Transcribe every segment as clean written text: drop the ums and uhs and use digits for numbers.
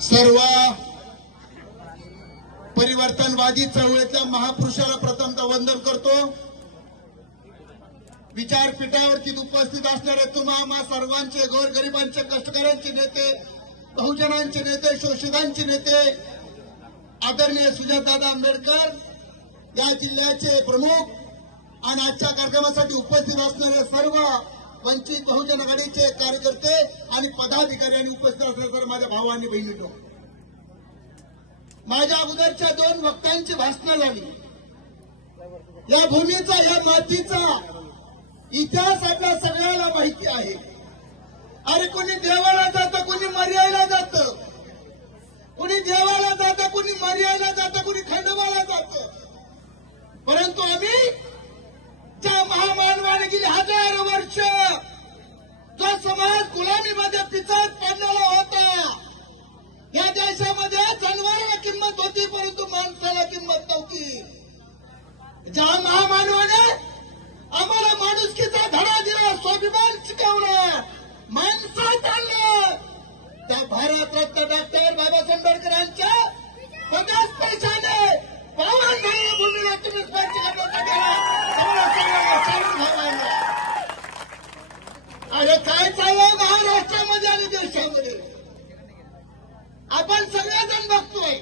सर्व परिवर्तनवादी चळवळीतल्या महापुरुषाला प्रथमतः वंदन करतो। विचारपीठावरती उपस्थित असणारे तुम्हा सर्वांचे, गोरगरिबांचे, कष्टकऱ्यांचे नेते, बहुजनांचे नेते, शोषितांचे नेते, आदरणीय सुजातादादा आंबेडकर या जिल्ह्याचे प्रमुख आणि आजच्या कार्यक्रमासाठी उपस्थित असणारे सर्व वंचित बहुजन आघाडीचे कार्यकर्ते आणि पदाधिकाऱ्यांनी उपस्थित असणारे सर्व माझ्या भावांनी बहिणींनो, माझ्या अगोदरच्या दोन वक्त्यांची भाषणं झाली। या भूमीचा, या मातीचा इतिहास आपल्या सगळ्याला माहिती आहे। अरे कोणी देवाला जातं, कोणी मर्यादेला जातं, कोणी देवाला जातं, कोणी मर्यादेला जातं, कोणी खंडोबाला जातं, परंतु आम्ही ज्या महामानवाने गेली हजारो वर्ष जो समाज गुलामीमध्ये पिचत पडलेला होता, या देशामध्ये जनावराला किंमत होती परंतु माणसाला किंमत नव्हती। ज्या महामानवाने आम्हाला माणुसकीचा धडा दिला, स्वाभिमान शिकवला, माणसात आणलं, त्या भारतरत्न डॉक्टर बाबासाहेब आंबेडकरांच्या पगार पैशाने पावन झालेल्या भूमीला तुम्ही स्पर्श अरे काय चाललं महाराष्ट्रामध्ये आणि देशामध्ये आपण सगळेजण बघतोय।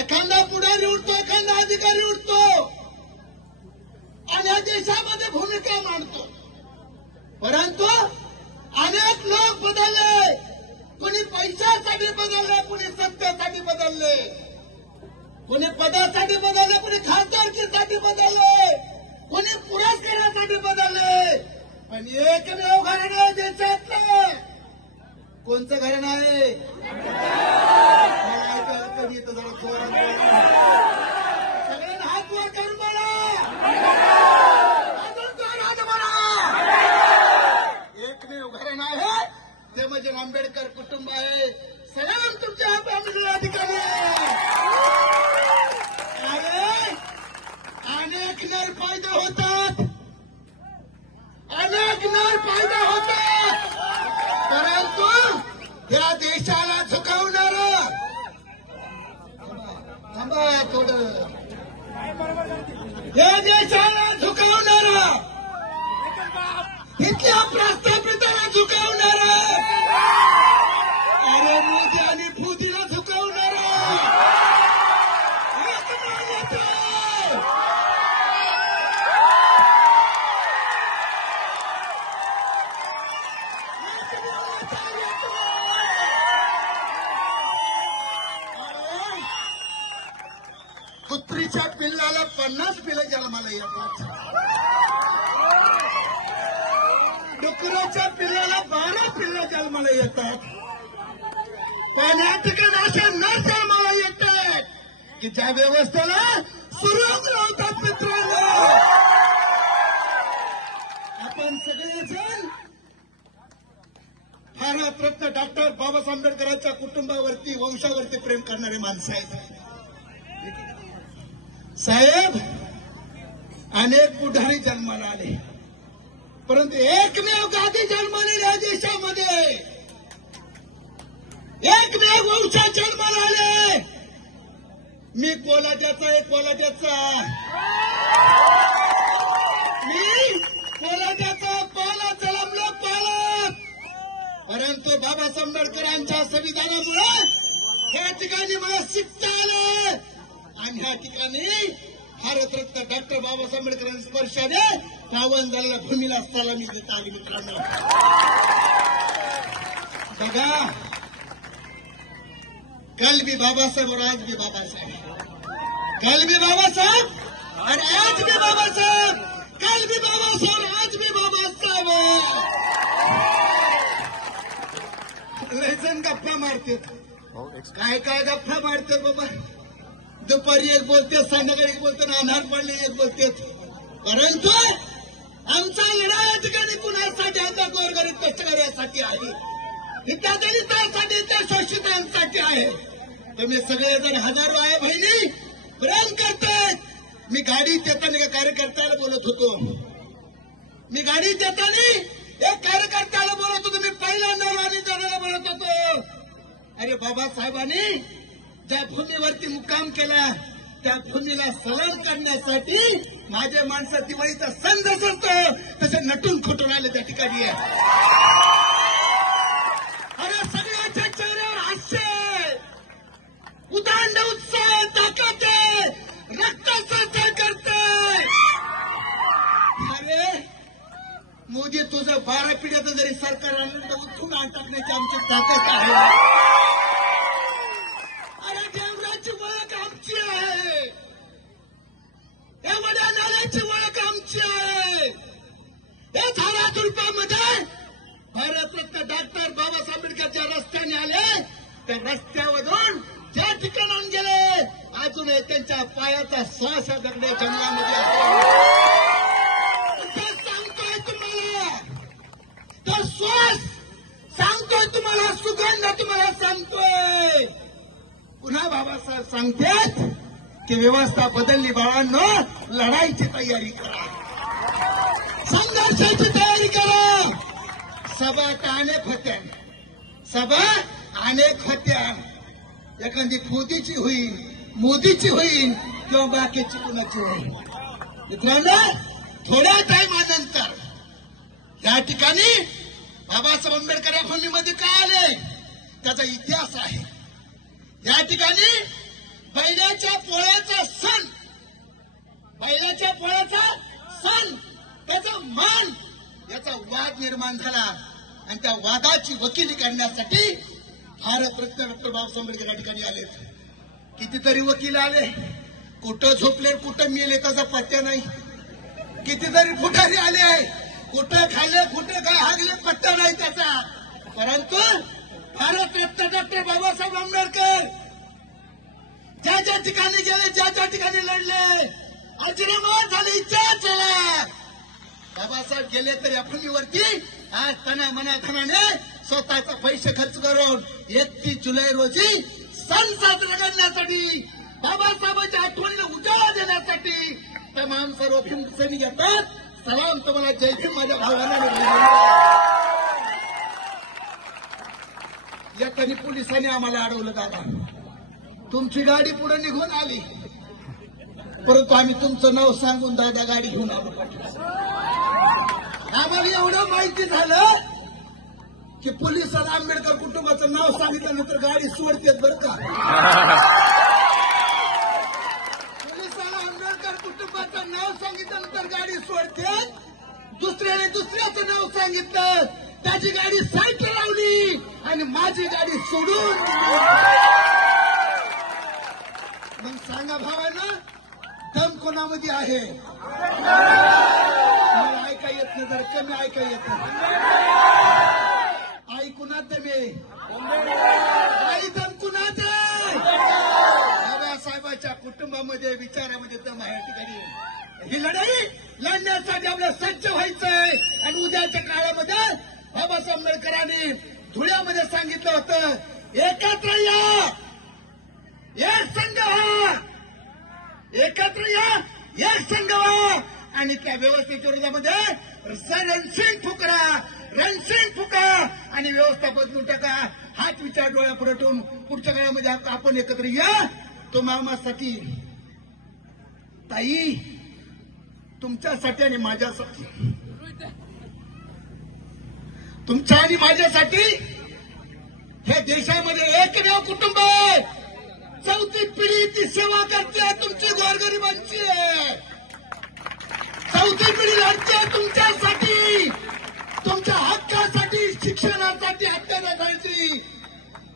एखादा पुढारी उठतो, एखादा अधिकारी उठतो आणि या देशामध्ये भूमिका मांडतो, परंतु अनेक लोक बदलले। कोणी पैशासाठी बदलले, कोणी सत्तेसाठी बदलले, कोणी पदासाठी बदलले, कोणी खासदारकीसाठी बदलले, कोणी पुरस्कारासाठी बदलले, पण एकमेव घराणं आहे देशातलं। कोणचं घराणं आहे? मला ऐकायला कमी येतं, जरा जोरात सगळ्यांना हात वर करून बोला, अजून जोरात बोला। एकमेव घराणं आहे ते म्हणजे आंबेडकर कुटुंब आहे। सलाम तुमच्या फॅमिलीला अधिकारी आहे। अनेक गैरफायदे होतात, अनेक गैरफायदे होतात, परंतु या देशाला झुकवणार, थांबा थोडं, या देशाला झुकवणार, इथल्या प्रस्थापिताला झुकवणार, अरे मोदी आणि फुदीला झुकवणार, कुत्रीच्या पिल्लाला 50 पिल्लं जन्माला येतात, डुकराच्या पिल्लाला 12 पिल्लं जन्माला येतात, पण या ठिकाणी अशा न जन्माला येतात की ज्या व्यवस्थेला सुरुवात लावतात। मित्रांनो, आपण सगळेजण भारतरत्न डॉक्टर बाबासाहेब आंबेडकरांच्या कुटुंबावरती, वंशावरती प्रेम करणारे माणसं आहेत। साहेब, अनेक पुढारी जन्माला आले, परंतु एकमेव गादी जन्माला या देशामध्ये, एकमेव वंश जन्माला आले। मी कोल्हाट्याचा, एक कोल्हाट्याचा, मी कोल्हाट्याचा, पाला जलमलो पालक, परंतु बाबासाहेब आंबेडकरांच्या संविधानामुळे या ठिकाणी मला शिकता आलं आणि या ठिकाणी भारतरत्न डॉक्टर बाबासाहेब आंबेडकरांच्या स्पर्शाने पावन झालेल्या भूमीला सलामी देता आली। मित्रांनो बघा, कल भी बाबासाहेब और आज भी बाबासाहेब, कल भी बाबासाहेब और आज भी बाबासाहेब, कल भी बाबासाहेब और आज भी बाबासाहेब। लय जण गप्पा मारतात, काय काय गप्पा मारतात बाबा, दुपारी एक बोलते, संध्याकाळी एक बोलते, अनार पडले एक बोलते, परंतु आमचा लढा या ठिकाणी कुणासाठी आहे? गोरगरीब कष्टकऱ्यांसाठी आहे, त्या दलितांसाठी, त्या शोषितांसाठी आहे। तुम्ही सगळेजण हजारो आहे बहिणी प्रेम करतात। मी गाडीत येताना एका कार्यकर्त्याला बोलत होतो, मी गाडीत येताना एक कार्यकर्त्याला बोलत होतो, मी पहिल्यांदा राणी जणाला बोलत होतो, अरे बाबासाहेबांनी ज्या भूमीवरती मुक्काम केला त्या भूमीला सलाम करण्यासाठी माझ्या माणसं दिवाळीचा सण जसतो तसे नटून खोटून आले त्या ठिकाणी आहे. अरे सगळ्याच्या चेहऱ्यावर हास्य, उदांड उत्साह दाखवते, रक्ताचा करते. अरे मोदी तुझं 12 पिढ्याचं जरी सरकार आणलं तर उठून आण टाकण्याची आमची ताकद आहे. अरे देवराची ओळख आमची आहे, या वड्या नाल्याची ओळख आमची आहे. या धारात रुपयामध्ये भारतरत्न डॉक्टर बाबासाहेब आंबेडकर ज्या रस्त्याने आले त्या रस्त्यावरून ज्या ठिकाणाहून गेले अजूनही त्यांच्या पायाचा श्वास या दगड्या जंगलामध्ये सांगतोय तुम्हाला, तर श्वास सांगतोय तुम्हाला, सुगंध तुम्हाला सांगतोय. पुन्हा बाबासाहेब सांगतात की व्यवस्था बदलली बाळांनो, लढाईची तयारी करा, संघर्षाची तयारी करा. सभा अनेक होत्या, सभा अनेक होत्या. एखादी मोदीची होईल, मोदीची होईल किंवा बाकीची कुणाची होईल. मित्रांनो, थोड्या टायमानंतर या ठिकाणी बाबासाहेब आंबेडकर या भूमीमध्ये काय आले त्याचा इतिहास आहे. या ठिकाणी बैलाच्या पोळ्याचा सण, बैलाच्या पोळ्याचा सण, त्याचा मान, याचा वाद निर्माण झाला आणि त्या वादाची वकिली करण्यासाठी भारतरत्न डॉक्टर बाबासाहेब आंबेडकर या ठिकाणी आले. कितीतरी वकील आले, कुठं झोपले कुठं मेले त्याचा पत्ता नाही. कितीतरी पुढारी आले, कुठं खाल्ले कुठं काय हागले पत्ता नाही त्याचा. परंतु भारतरत्न डॉक्टर बाबासाहेब आंबेडकर ज्या ज्या ठिकाणी गेले, ज्या ज्या ठिकाणी लढले, अजरामर झाले, इतिहास झाला. बाबासाहेब गेले तर या भूमीवरती आज तना मना धनाने स्वतःचा पैसे खर्च करून 31 जुलै रोजी सण साजरा करण्यासाठी, बाबासाहेबांच्या आठवणीला उजाळा देण्यासाठी तमाम सर्व भीमसेनी येतात. सलाम तुम्हाला, जय भीम माझ्या भावांना. यातनी पोलिसांनी आम्हाला अडवलं. दादा, तुमची गाडी पुढे निघून आली, परंतु आम्ही तुमचं नाव सांगून दादा गाडी घेऊन आलो. आम्हाला एवढं माहिती झालं की पोलिसांना आंबेडकर कुटुंबाचं नाव सांगितल्यानंतर गाडी सोडतात बरं का. पोलिसांना आंबेडकर कुटुंबाचं नाव सांगितल्यानंतर गाडी सोडतात. दुसऱ्याने दुसऱ्याचं नाव सांगितलं, त्याची गाडी साईडला लावली आणि माझी गाडी सोडून. मग सांगा भावांना, दम कोणामध्ये आहे? मला ऐका येत नाही, जरा कमी ऐका येत नाही. आई कुणात दमे, आई दम कुणात आहे? बाबासाहेबांच्या कुटुंबामध्ये, विचारामध्ये दम आहे. ठिकाणी ही लढाई लढण्यासाठी आपल्याला सज्ज व्हायचंय. आणि उद्याच्या काळामध्ये बाबासाहेब आंबेडकरांनी धुळ्यामध्ये सांगितलं होतं, एकत्र या, एक संघ व्हा, एकत्र या, एक संघ व्हा. आणि त्या व्यवस्थेच्या विरोधामध्ये रणसिंग फुकरा, रणसिंग फुका आणि व्यवस्था बदलून टाका. हाच विचार डोळ्यापुढे ठेवून पुढच्या काळामध्ये आपण एकत्र या. तो मामासाठी, ताई तुमच्यासाठी आणि माझ्यासाठी, तुमच्या आणि माझ्यासाठी हे देशामध्ये एकमेव कुटुंब आहे. 4थी पिढी ती सेवा करते तुमची, गोरगरिबांची आहे. 4थी पिढी लढते तुमच्यासाठी, तुमच्या हक्कासाठी, शिक्षणासाठी, हक्कासाठी.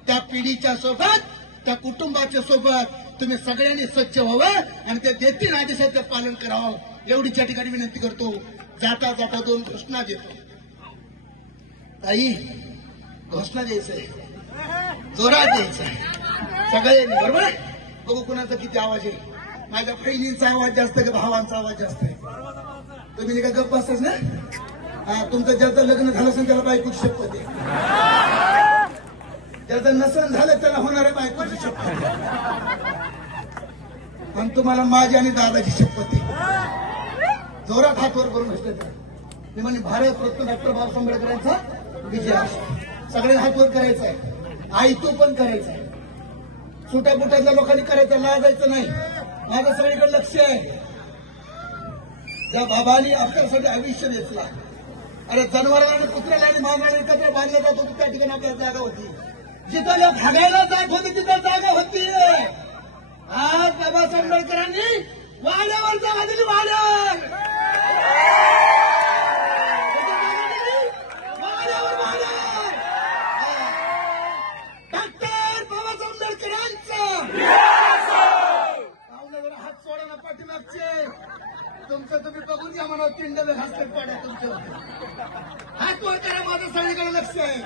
त्या पिढीच्या सोबत, त्या कुटुंबाच्या सोबत तुम्ही सगळ्यांनी सज्ज व्हावं आणि ते देतील आदेशाचं पालन करावं, एवढीच या ठिकाणी विनंती करतो. जाता जाता 2 घोषणा देतो. ताई, घोषणा द्यायचंय, जोरात द्यायचंय सगळ्यांनी, बरोबर? बघू कुणाचा किती आवाज आहे. माझ्या बहिणींचा आवाज जास्त का भावांचा आवाज जास्त आहे? तुम्ही का गप्प असताच ना? तुमचं ज्याचं लग्न झालं असेल त्याला बायकोची शपथ आहे, ज्याचं नसन झालं त्याला होणाऱ्या बायकोची शपथ आहे. पण तुम्हाला माझी आणि दादाची शपथ आहे. जोरात हातवर करून बसले मी म्हणजे भारतरत्न डॉक्टर बाबासाहेब आंबेडकरांचा विजय. सगळे हातवर करायचा आहे. आई तू पण करायचं आहे. सुटापुटातल्या लोकांनी करायचं, लाजायचं नाही. माझं सगळीकडे लक्ष आहे. त्या बाबांनी आपल्यासाठी आयुष्य घेतला. अरे जनावराला आणि कुत्र्याला आणि मांजराला एकत्र बांधलं जात होतं, त्या ठिकाणी आपल्याला जागा होती. जिथं या भागायला जात होती तिथं जागा होती. आज बाबासाहेब आंबेडकरांनी वाड्यावर जागा दिली. वाड्यावर डॉक्टर बाबासाहेब आंबेडकरांचा हात सोडा ना पाठीमागचे. तुमचं तुम्ही बघून घ्या म्हणा. 3 डबे हसत पाड्या तुमच्या हात वर करा. माझं सगळीकडे लक्ष आहे.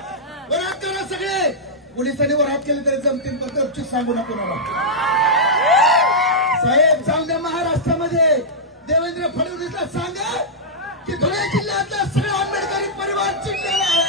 वरात करा सगळे. पोलिसांनी वर हात केले तरी जमतील, पण गपचूप सांगू नको मला. साहेब जाऊन द्या. महाराष्ट्रामध्ये देवेंद्र फडणवीसला सांगा की धुळे जिल्ह्यातला सगळा आंबेडकरी परिवार चिडलेला आहे.